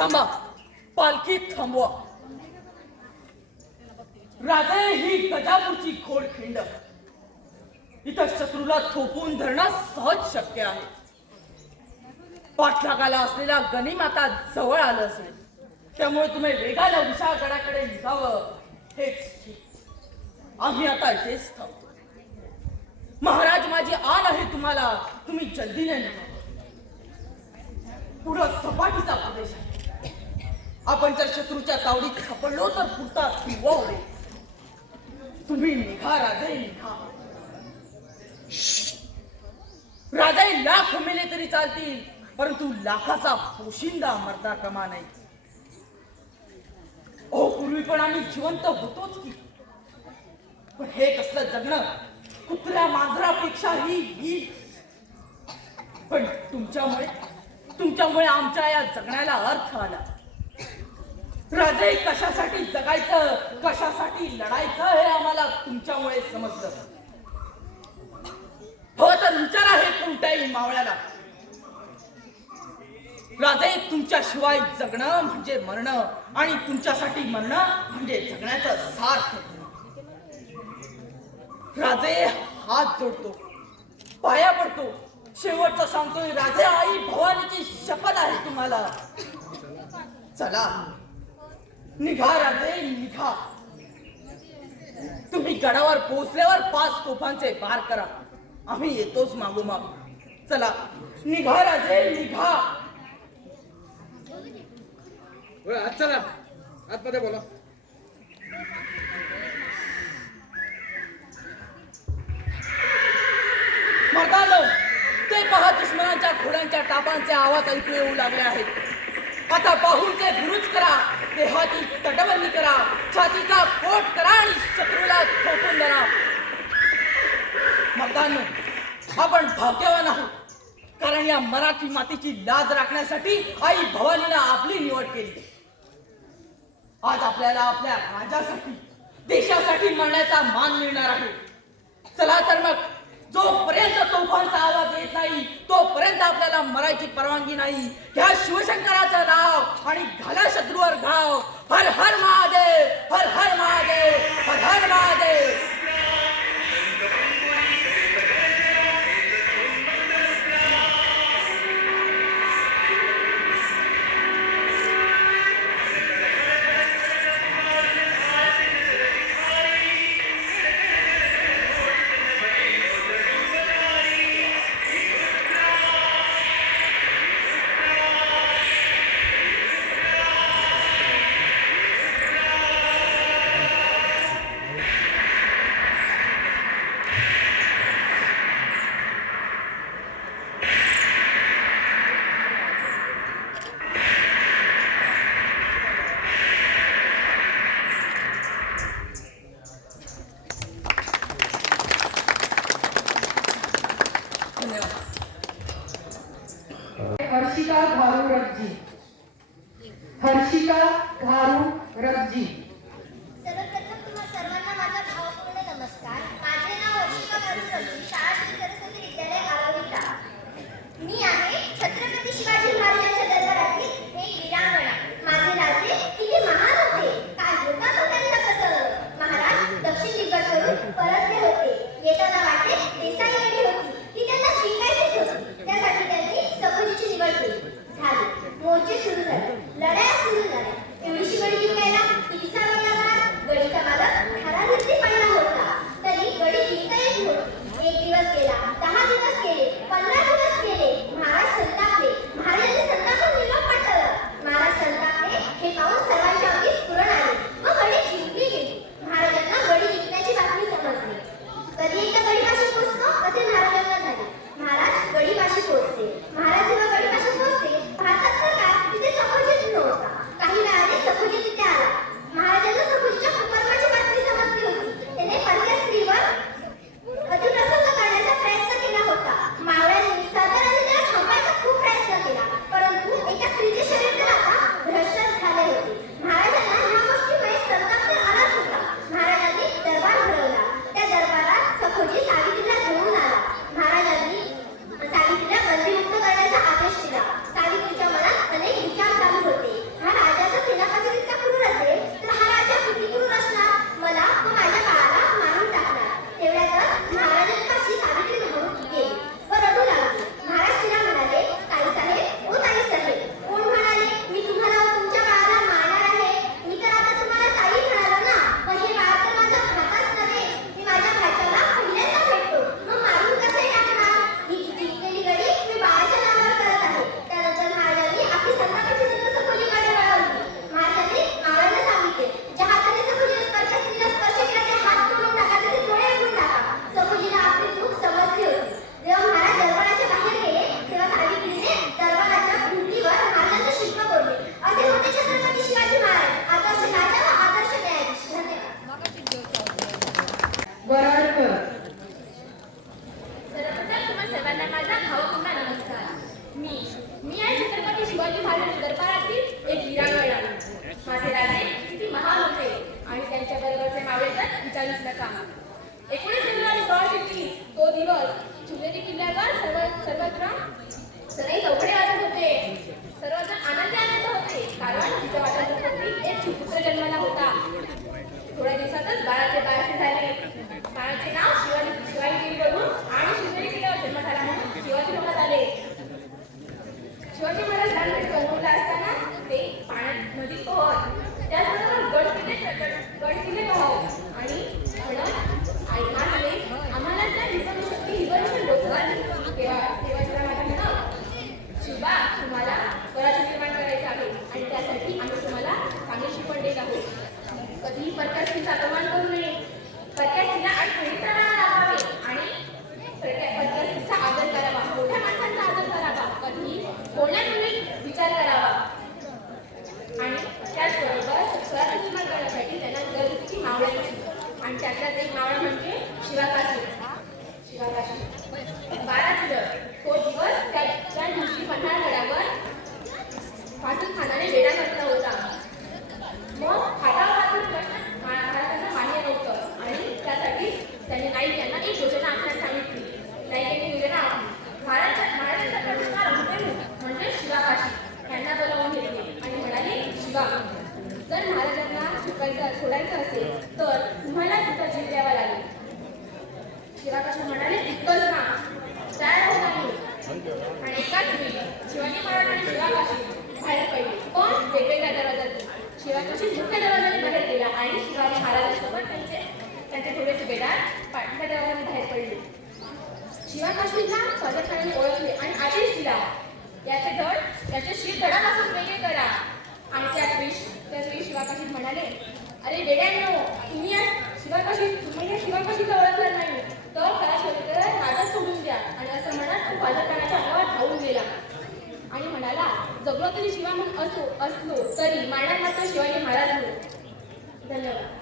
थांबा. पालखी थांबवा. राजे ही गजापूरची खोड खिंड. इथं शत्रूला थोपून धरणं सहज शक्य आहे. पाठलागाला असलेला गणिमाता जवळ आलं असेल. त्यामुळे तुम्ही वेगानं विशाळगडाकडे निघावं. हेच ठीक. आम्ही आता हेच थांबतो. महाराज माझी आण आहे तुम्हाला. तुम्ही जल्दीने निघा. पुढं सपाटीचा आपण जर शत्रूच्या तावडीत सापडलो तर पुरता किंवा तुम्ही निघा राजे निघा. राजाई लाख मेले तरी चालतील परंतु लाखाचा पोशिंदा मरता कमा नाही. ओ पूर्वी पण आम्ही जिवंत होतोच की. पण हे कसलं जगणं? कुत्र्या मांजरापेक्षा ही पण तुमच्यामुळे तुमच्यामुळे आमच्या या जगण्याला अर्थ आला. राजे कशासाठी जगायचं? कशासाठी लढायचं हे आम्हाला तुमच्यामुळे समजलं. हो तर विचार आहे कोणत्याही मावळ्याला. राजे तुमच्याशिवाय जगणं म्हणजे मरणं आणि तुमच्यासाठी मरणं म्हणजे जगण्याचं सार्थ. राजे हात जोडतो. पाया पडतो. शेवटचं सांगतोय राजे आई भवानीची शपथ आहे तुम्हाला. चला. निघा राजे निघा. तुम्ही गडावर पोहोचल्यावर पाच तोफांचे बार करा. आम्ही येतोच मागू माग चला. निघा राजे निघा. चला. आतमध्ये बोला. मर्दानो ते पहा दुश्मनाच्या घोड्यांच्या टापांचे आवाज ऐकू येऊ लागले आहेत. आता बाहूंचे बुरुज करा देहाची तटबंदी करा छातीचा पोट करा आणि शत्रूला थोपून धरा मर्दानो आपण भाग्यवान आहोत. कारण या मराठी मातीची लाज राखण्यासाठी आई भवानीनं आपली निवड केली. आज आपल्याला आपल्या राजासाठी देशासाठी मरण्याचा मान मिळणार आहे. चला तर मग जोपर्यंत तोफांचा आवाज येत नाही तोपर्यंत आपल्याला मरायची परवानगी नाही. ह्या शिवशंकराचं नाव आणि घाला शत्रूवर घाव. हर हर महादेव हर हर महादेव हर्षिका घारू रबजी हर्षिका घारू रबजी सर्वप्रथम तुम्हा सर्वांना माझा भावपूर्ण नमस्कार. माझे नाव हर्षिका घारू रबजी शाळा श्री सरस्वती विद्यालय गारविटा मी दरबारातील एक वीरांगण आली माझे राजे किती महान होते आणि त्यांच्या बरोबरचे नावे तर विचारूच नका एकोणीस फेब्रुवारी सोळाशे तीस तो दिवस चुलेरी किल्ल्यावर सर्व सर्वत्र सगळे चौकडे वाजत होते. सर्वजण आनंद नदी पहर हो, त्याचबरोबर गडकिल्ले गडकिल्ले आणि आम्हाला त्या हिवनशक्ती हिवनशक्ती लोकांनी देवाच्या मागे तुम्हाला स्वराज्य निर्माण करायचं आहे. आणि त्यासाठी आम्ही तुम्हाला चांगली शिकवण देत आहोत. कधीही परक्याची आक्रमण करू नये. परक्या तर तुम्हाला तिथं जीव द्यावा लागेल. शिवा कशा म्हणाले तितकंच ना तयार होत नाही आणि एकाच वेळी शिवाजी महाराज आणि शिवाकाशी बाहेर पडली. पण वेगवेगळ्या दरवाजात शिवाकाशी मुख्य दरवाजाने बाहेर गेला आणि शिवाजी महाराजांसोबत त्यांचे त्यांचे थोडेसे बेदार पाठच्या दरवाजाने बाहेर पडले. शिवाकाशीला फजतखानाने ओळखले आणि आदेश दिला. याचे धड याचे शीर धडापासून वेगळे करा. आणि त्याच वेळी त्याच वेळी शिवाकाशी म्हणाले अरे वेड्यांनो तुम्ही या शिवाकाशी तुम्ही या शिवाकाशीला ओळखलं नाही. तर खरा शिवकर राजा सोडून द्या. आणि असं म्हणत तो फजरखानाच्या अंगावर धावून गेला. आणि म्हणाला जगलो तरी शिवा म्हणून असो असलो तरी मारणार मात्र शिवाजी महाराज धन्यवाद.